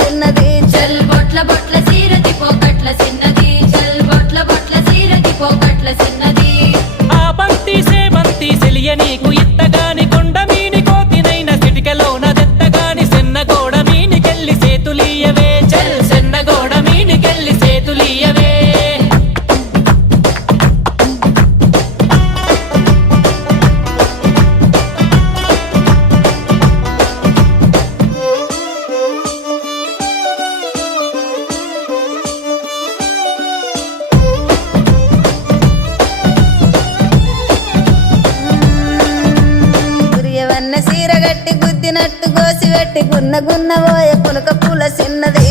చిన్నది చల్ బొట్ల బొట్ల సీరతి పోకట్ల చిన్నది చల్ బొట్ల బొట్ల సీరతి పోకట్ల చిన్నది ఆ బంతి సేమంతి సెలియ నీకు ఇత్తగాని కొండ మీని కోతినైన సిటికలోన దెత్తగాని సెన్నగోడ మీనికెళ్ళి సేతులీయవే చల్ సెన్నగోడ మీనికెళ్ళి సేతులీయవే గురియవన్న సీర గట్టి గుద్దినట్టు గోసి పెట్టి గున్న గున్న పోయే పులక పూల చిన్నది